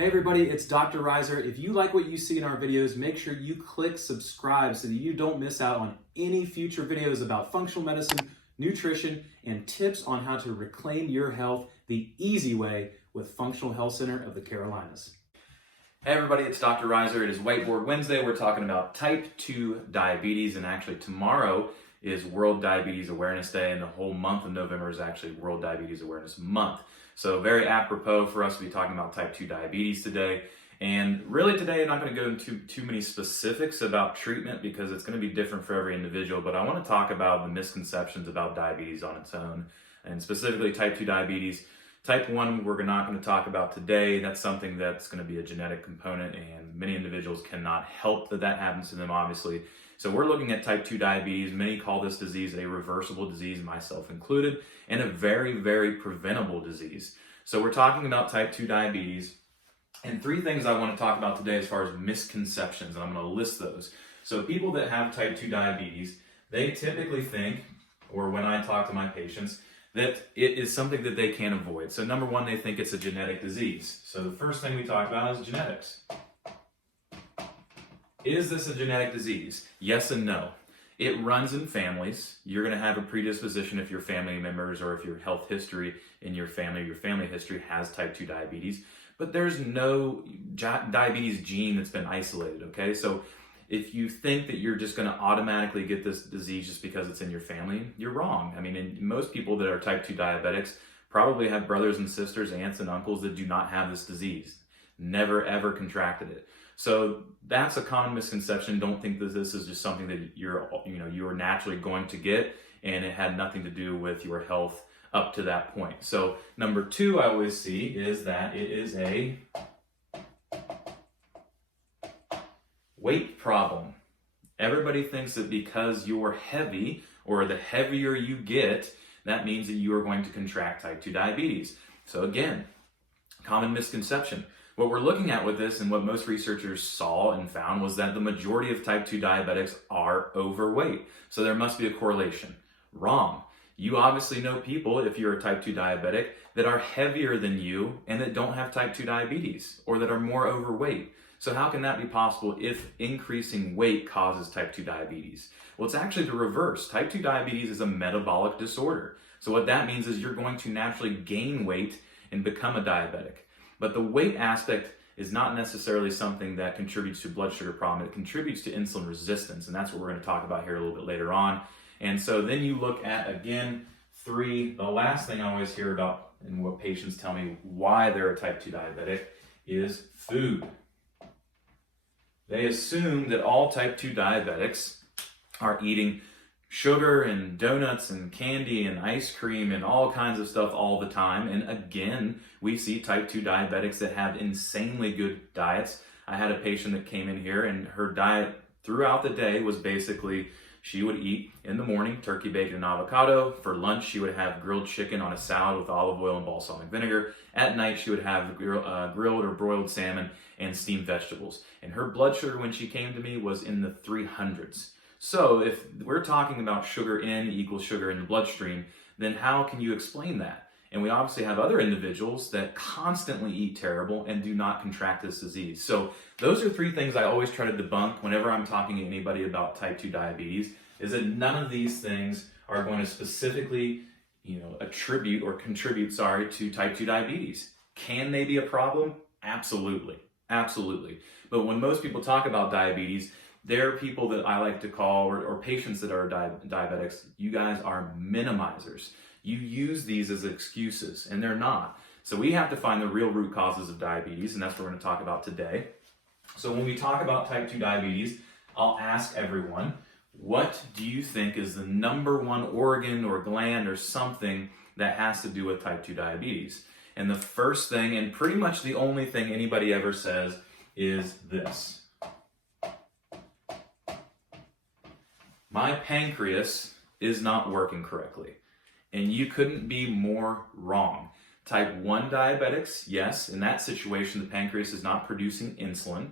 Hey everybody, it's Dr. Reiser. If you like what you see in our videos, make sure you click subscribe so that you don't miss out on any future videos about functional medicine, nutrition, and tips on how to reclaim your health the easy way with Functional Health Center of the Carolinas. Hey everybody, it's Dr. Reiser. It is Whiteboard Wednesday. We're talking about type 2 diabetes, and actually tomorrow is World Diabetes Awareness Day, and the whole month of November is actually World Diabetes Awareness Month. So very apropos for us to be talking about type 2 diabetes today. And really today I'm not going to go into too many specifics about treatment because it's going to be different for every individual, but I want to talk about the misconceptions about diabetes on its own, and specifically type 2 diabetes. Type 1 we're not going to talk about today. That's something that's going to be a genetic component, and many individuals cannot help that happens to them, obviously. So we're looking at type 2 diabetes. Many call this disease a reversible disease, myself included, and a very, very preventable disease. So we're talking about type 2 diabetes, and three things I want to talk about today as far as misconceptions, and I'm going to list those. So people that have type 2 diabetes, they typically think, or when I talk to my patients, that it is something that they can't avoid. So number one, they think it's a genetic disease. So the first thing we talk about is genetics. Is this a genetic disease? Yes and no. It runs in families. You're going to have a predisposition if your family members or if your health history in your family history has type 2 diabetes, but there's no diabetes gene that's been isolated, okay? So if you think that you're just going to automatically get this disease just because it's in your family, you're wrong. I mean, most people that are type 2 diabetics probably have brothers and sisters, aunts and uncles that do not have this disease, never ever contracted it. So that's a common misconception. Don't think that this is just something that you're naturally going to get, and it had nothing to do with your health up to that point. So number two I always see is that it is a weight problem. Everybody thinks that because you're heavy, or the heavier you get, that means that you are going to contract type 2 diabetes. So again, common misconception. What we're looking at with this, and what most researchers saw and found, was that the majority of type 2 diabetics are overweight. So there must be a correlation. Wrong. You obviously know people, if you're a type 2 diabetic, that are heavier than you and that don't have type 2 diabetes, or that are more overweight. So how can that be possible if increasing weight causes type 2 diabetes? Well, it's actually the reverse. Type 2 diabetes is a metabolic disorder. So what that means is you're going to naturally gain weight and become a diabetic. But the weight aspect is not necessarily something that contributes to blood sugar problem. It contributes to insulin resistance, and that's what we're going to talk about here a little bit later on. And so then you look at, again, three, the last thing I always hear about, and what patients tell me why they're a type 2 diabetic, is food. They assume that all type 2 diabetics are eating sugar and donuts and candy and ice cream and all kinds of stuff all the time. And again, we see type 2 diabetics that have insanely good diets. I had a patient that came in here, and her diet throughout the day was basically, she would eat in the morning turkey, bacon, and avocado. For lunch, she would have grilled chicken on a salad with olive oil and balsamic vinegar. At night, she would have grilled or broiled salmon and steamed vegetables. And her blood sugar when she came to me was in the 300s. So if we're talking about sugar in equals sugar in the bloodstream, then how can you explain that? And we obviously have other individuals that constantly eat terrible and do not contract this disease. So those are three things I always try to debunk whenever I'm talking to anybody about type 2 diabetes, is that none of these things are going to specifically, contribute to type 2 diabetes. Can they be a problem? Absolutely. Absolutely. But when most people talk about diabetes, there are people that I like to call, or patients that are diabetics, you guys are minimizers. You use these as excuses, and they're not. So we have to find the real root causes of diabetes, and that's what we're going to talk about today. So when we talk about type 2 diabetes, I'll ask everyone, what do you think is the number one organ or gland or something that has to do with type 2 diabetes? And the first thing, and pretty much the only thing anybody ever says, is this. My pancreas is not working correctly. And you couldn't be more wrong. Type 1 diabetics, yes, in that situation, the pancreas is not producing insulin.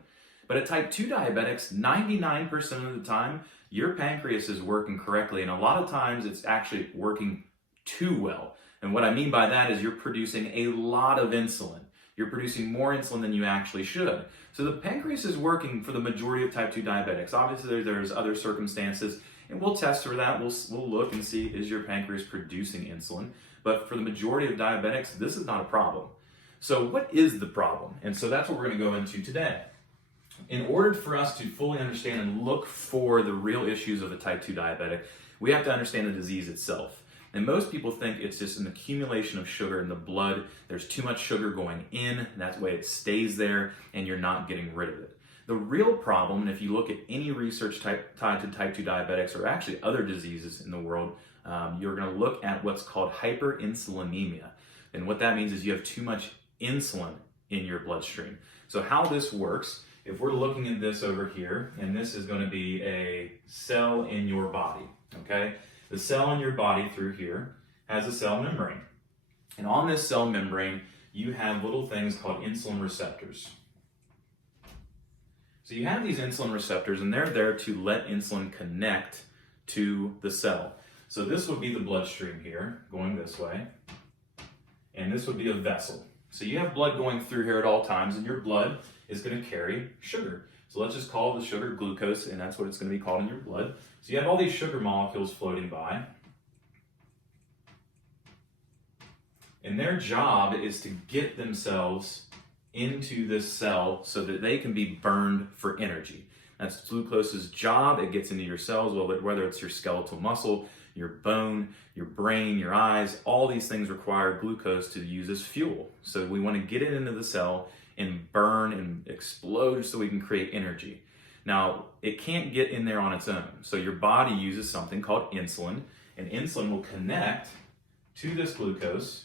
But at type 2 diabetics, 99% of the time, your pancreas is working correctly. And a lot of times, it's actually working too well. And what I mean by that is you're producing a lot of insulin. You're producing more insulin than you actually should. So the pancreas is working for the majority of type 2 diabetics. Obviously, there's other circumstances, and we'll test for that. We'll look and see, is your pancreas producing insulin? But for the majority of diabetics, this is not a problem. So what is the problem? And so that's what we're going to go into today. In order for us to fully understand and look for the real issues of a type 2 diabetic, we have to understand the disease itself. And most people think it's just an accumulation of sugar in the blood. There's too much sugar going in, and that's why it stays there, and you're not getting rid of it. The real problem, and if you look at any research tied to type 2 diabetics or actually other diseases in the world, you're going to look at what's called hyperinsulinemia. And what that means is you have too much insulin in your bloodstream. So how this works, if we're looking at this over here, and this is going to be a cell in your body, okay? The cell in your body through here has a cell membrane. And on this cell membrane, you have little things called insulin receptors. So you have these insulin receptors, and they're there to let insulin connect to the cell. So this would be the bloodstream here, going this way. And this would be a vessel. So you have blood going through here at all times, and your blood is going to carry sugar. So let's just call the sugar glucose, and that's what it's going to be called in your blood. So you have all these sugar molecules floating by. And their job is to get themselves into this cell so that they can be burned for energy. That's glucose's job. It gets into your cells, whether it's your skeletal muscle, your bone, your brain, your eyes, all these things require glucose to use as fuel. So we want to get it into the cell and burn and explode so we can create energy. Now, it can't get in there on its own. So your body uses something called insulin, and insulin will connect to this glucose.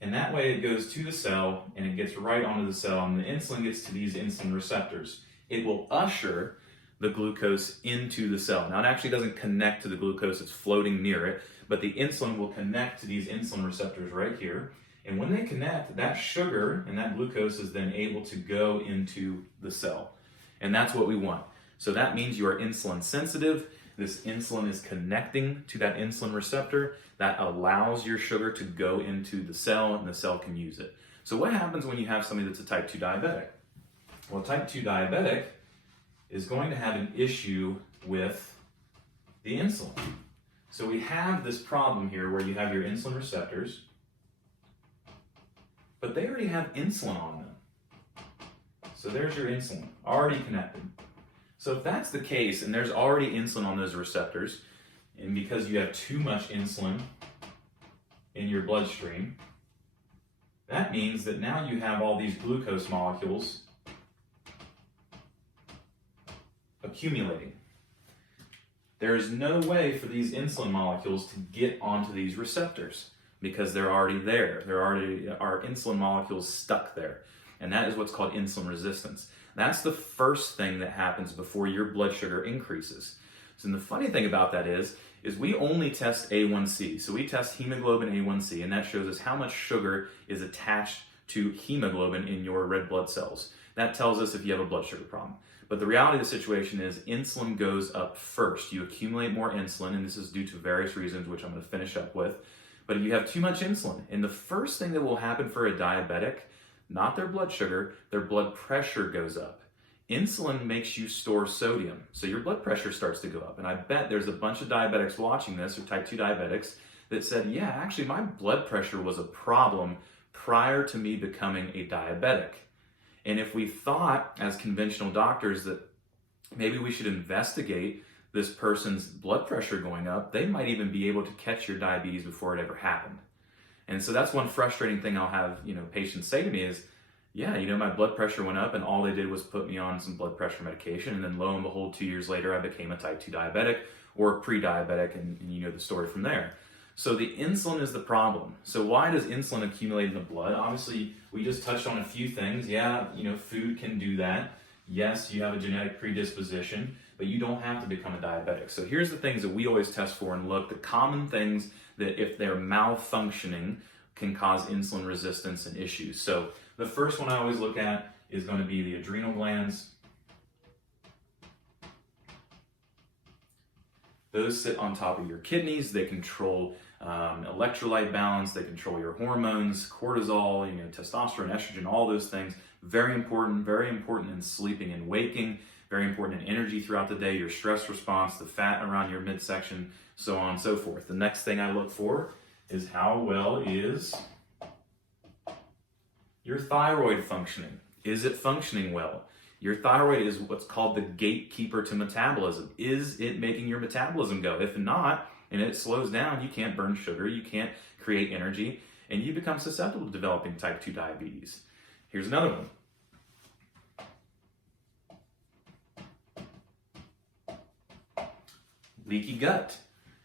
And that way it goes to the cell and it gets right onto the cell, and the insulin gets to these insulin receptors. It will usher the glucose into the cell. Now, it actually doesn't connect to the glucose, it's floating near it, but the insulin will connect to these insulin receptors right here. And when they connect, that sugar and that glucose is then able to go into the cell. And that's what we want. So that means you are insulin sensitive. This insulin is connecting to that insulin receptor that allows your sugar to go into the cell, and the cell can use it. So what happens when you have somebody that's a type 2 diabetic? Well, type 2 diabetic is going to have an issue with the insulin. So we have this problem here where you have your insulin receptors, but they already have insulin on them. So there's your insulin, already connected. So if that's the case, and there's already insulin on those receptors, and because you have too much insulin in your bloodstream, that means that now you have all these glucose molecules accumulating. There is no way for these insulin molecules to get onto these receptors because they're already there. There already are insulin molecules stuck there. And that is what's called insulin resistance. That's the first thing that happens before your blood sugar increases. So the funny thing about that is we only test A1C. So we test hemoglobin A1C, and that shows us how much sugar is attached to hemoglobin in your red blood cells. That tells us if you have a blood sugar problem. But the reality of the situation is insulin goes up first. You accumulate more insulin, and this is due to various reasons, which I'm going to finish up with. But you have too much insulin. And the first thing that will happen for a diabetic, not their blood sugar, their blood pressure goes up. Insulin makes you store sodium, so your blood pressure starts to go up. And I bet there's a bunch of diabetics watching this, or type 2 diabetics, that said, yeah, actually my blood pressure was a problem prior to me becoming a diabetic. And if we thought as conventional doctors that maybe we should investigate this person's blood pressure going up, they might even be able to catch your diabetes before it ever happened. And so that's one frustrating thing I'll have, patients say to me is, yeah, my blood pressure went up and all they did was put me on some blood pressure medication. And then lo and behold, 2 years later, I became a type 2 diabetic or pre-diabetic, and you know the story from there. So the insulin is the problem. So why does insulin accumulate in the blood? Obviously, we just touched on a few things. Yeah, food can do that. Yes, you have a genetic predisposition, but you don't have to become a diabetic. So here's the things that we always test for and look, the common things that if they're malfunctioning can cause insulin resistance and issues. So the first one I always look at is going to be the adrenal glands. Those sit on top of your kidneys. They control electrolyte balance, they control your hormones, cortisol, testosterone, estrogen, all those things. Very important in sleeping and waking, very important in energy throughout the day, your stress response, the fat around your midsection, so on and so forth. The next thing I look for is how well is your thyroid functioning. Is it functioning well? Your thyroid is what's called the gatekeeper to metabolism. Is it making your metabolism go? If not, and it slows down, you can't burn sugar, you can't create energy, and you become susceptible to developing type 2 diabetes. Here's another one. Leaky gut.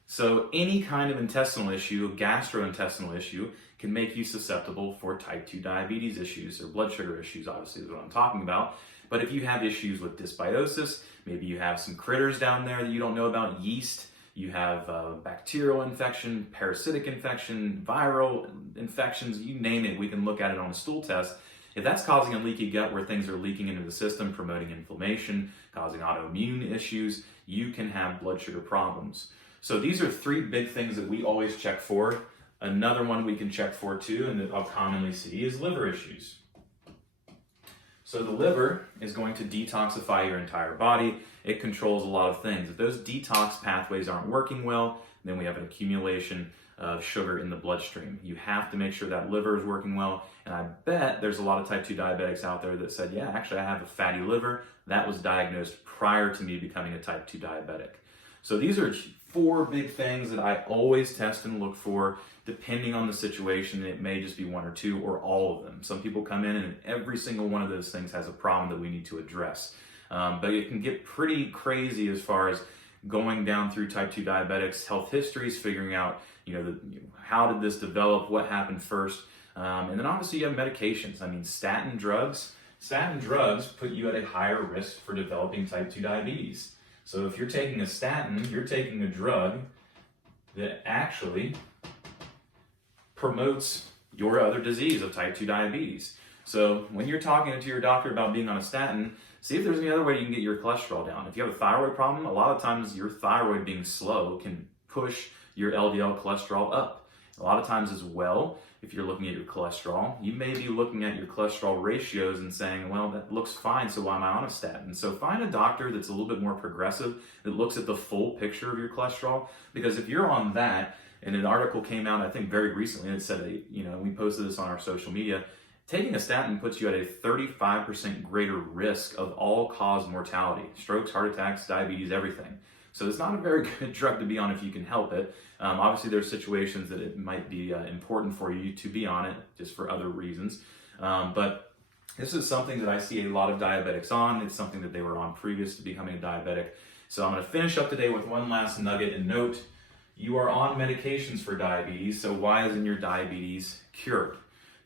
So any kind of intestinal issue, gastrointestinal issue, can make you susceptible for type 2 diabetes issues, or blood sugar issues, obviously is what I'm talking about. But if you have issues with dysbiosis, maybe you have some critters down there that you don't know about, yeast, you have bacterial infection, parasitic infection, viral infections, you name it, we can look at it on a stool test. If that's causing a leaky gut where things are leaking into the system, promoting inflammation, causing autoimmune issues, you can have blood sugar problems. So these are 3 big things that we always check for. Another one we can check for too, and that I'll commonly see, is liver issues. So the liver is going to detoxify your entire body. It controls a lot of things. If those detox pathways aren't working well, then we have an accumulation of sugar in the bloodstream. You have to make sure that liver is working well. And I bet there's a lot of type 2 diabetics out there that said, yeah, actually I have a fatty liver. That was diagnosed prior to me becoming a type 2 diabetic. So these are 4 big things that I always test and look for. Depending on the situation, it may just be 1 or 2 or all of them. Some people come in and every single one of those things has a problem that we need to address. But it can get pretty crazy as far as going down through type 2 diabetics, health histories, figuring out, how did this develop, what happened first. And then obviously you have medications. I mean, statin drugs put you at a higher risk for developing type 2 diabetes. So if you're taking a statin, you're taking a drug that actually promotes your other disease of type 2 diabetes. So when you're talking to your doctor about being on a statin, see if there's any other way you can get your cholesterol down. If you have a thyroid problem, a lot of times your thyroid being slow can push your LDL cholesterol up. A lot of times as well, if you're looking at your cholesterol, you may be looking at your cholesterol ratios and saying, well, that looks fine, so why am I on a statin? So find a doctor that's a little bit more progressive, that looks at the full picture of your cholesterol, because if you're on that, and an article came out, I think very recently, and it said, we posted this on our social media, taking a statin puts you at a 35% greater risk of all-cause mortality, strokes, heart attacks, diabetes, everything. So it's not a very good drug to be on if you can help it. Obviously, there's situations that it might be important for you to be on it, just for other reasons. But this is something that I see a lot of diabetics on. It's something that they were on previous to becoming a diabetic. So I'm going to finish up today with one last nugget and note. You are on medications for diabetes, so why isn't your diabetes cured?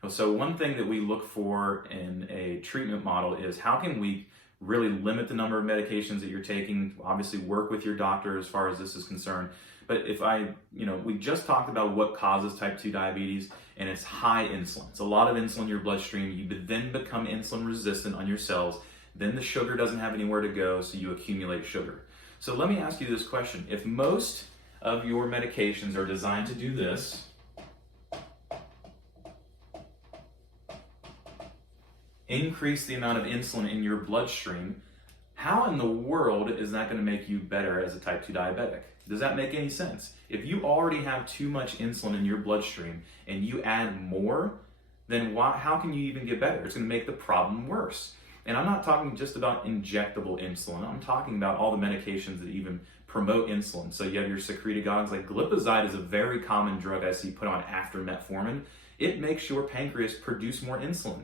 So one thing that we look for in a treatment model is how can we really limit the number of medications that you're taking, obviously work with your doctor as far as this is concerned. But if we just talked about what causes type 2 diabetes, and it's high insulin. It's a lot of insulin in your bloodstream. You then become insulin resistant on your cells. Then the sugar doesn't have anywhere to go, so you accumulate sugar. So let me ask you this question. If most of your medications are designed to do this, increase the amount of insulin in your bloodstream, how in the world is that going to make you better as a type 2 diabetic? Does that make any sense? If you already have too much insulin in your bloodstream and you add more, then how can you even get better? It's going to make the problem worse. And I'm not talking just about injectable insulin. I'm talking about all the medications that even promote insulin. So you have your secretagogues, like glipizide is a very common drug I see put on after metformin. It makes your pancreas produce more insulin.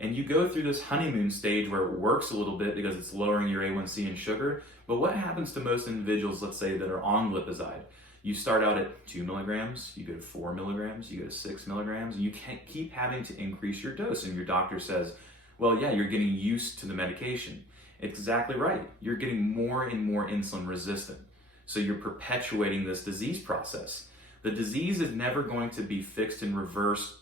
And you go through this honeymoon stage where it works a little bit because it's lowering your A1C and sugar. But what happens to most individuals, let's say, that are on glipizide? You start out at 2 milligrams, you go to 4 milligrams, you go to 6 milligrams, and you can't keep having to increase your dose. And your doctor says, well, yeah, you're getting used to the medication. Exactly right. You're getting more and more insulin resistant. So you're perpetuating this disease process. The disease is never going to be fixed and reversed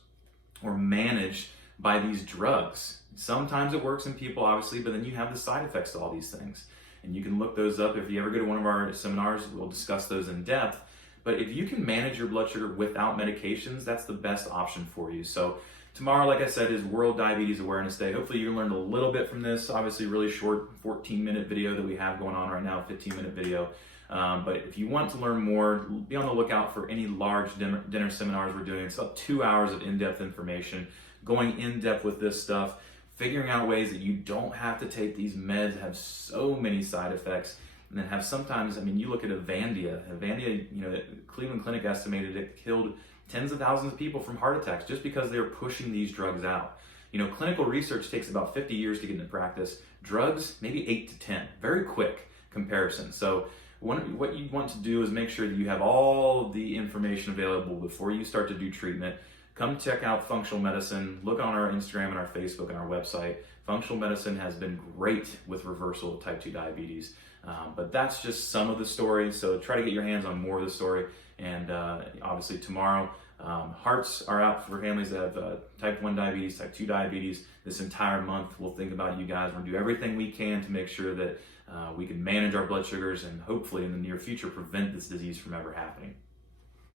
or managed by these drugs. Sometimes it works in people, obviously, but then you have the side effects to all these things. And you can look those up. If you ever go to one of our seminars, we'll discuss those in depth. But if you can manage your blood sugar without medications, that's the best option for you. So tomorrow, like I said, is World Diabetes Awareness Day. Hopefully you learned a little bit from this. Obviously really short 14-minute video that we have going on right now, 15-minute video. But if you want to learn more, be on the lookout for any large dinner seminars we're doing. It's about 2 hours of in-depth information, going in-depth with this stuff, figuring out ways that you don't have to take these meds that have so many side effects, and then have sometimes, I mean, you look at Avandia, the Cleveland Clinic estimated it killed tens of thousands of people from heart attacks just because they were pushing these drugs out. Clinical research takes about 50 years to get into practice. Drugs, maybe 8 to 10, very quick comparison. So what you want to do is make sure that you have all the information available before you start to do treatment. Come check out Functional Medicine. Look on our Instagram and our Facebook and our website. Functional Medicine has been great with reversal of type 2 diabetes. But that's just some of the story. So try to get your hands on more of the story. And obviously tomorrow, hearts are out for families that have type 1 diabetes, type 2 diabetes. This entire month, we'll think about you guys. We'll do everything we can to make sure that we can manage our blood sugars and hopefully in the near future prevent this disease from ever happening.